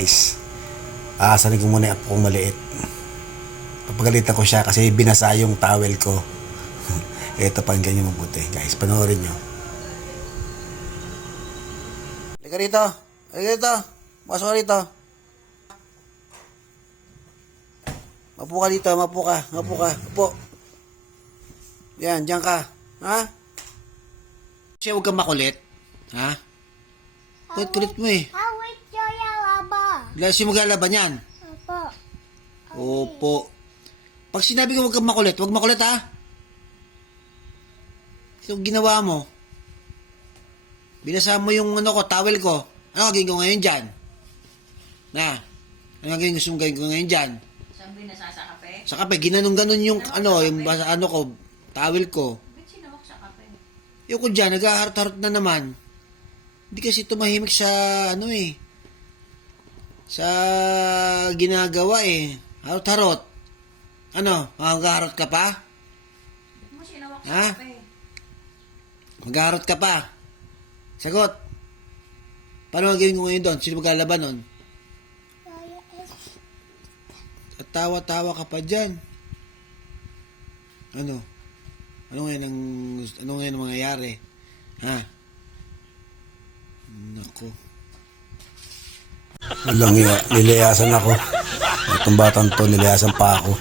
Guys, aasanin ko muna yung apo kong maliit. Papagalitan ko siya kasi binasa yung towel ko. Ito, pakinggan nyo mabuti. Guys, panoorin nyo. Halika rito. Halika rito. Pasok ka rito. Mapo ka dito. Mapo ka. Mapo ka. Mapo. Yan, dyan ka. Ha? Kasi huwag kang makulit. Ha? Kulit mo eh. Hawit ko yung laba. Lasi mo galaban yan. Opo. Opo. Pag sinabi ko huwag kang makulit, huwag makulit ha. Ito ginawa mo. Binasa mo yung ano ko, towel ko. Ano gagawin ko ngayon dyan? Na? Ano gagawin gusto mong gagawin ko ngayon dyan? Saan binasa sa kape? Sa kape, ginanong-ganon yung ano, yung basa, ano ko, towel ko. Ba't sinawak sa kape? Yung ko dyan, nag-aharot-harot na naman. Hindi kasi tumahimik sa, ano eh, sa ginagawa eh. Harot-harot. Ano, mag-aharot ka pa? Ba't mo sinawak sa Ha? kape? Mag-aharot ka pa? Sagot. Paano gagawin ko ngayon doon? Sino maglalaban nun? At tawa-tawa ka pa dyan. Ano? Ano ngayon ang mangyayari? Ha? Nako. Walang nilayasan ako. Itong batang to, nilayasan pa ako.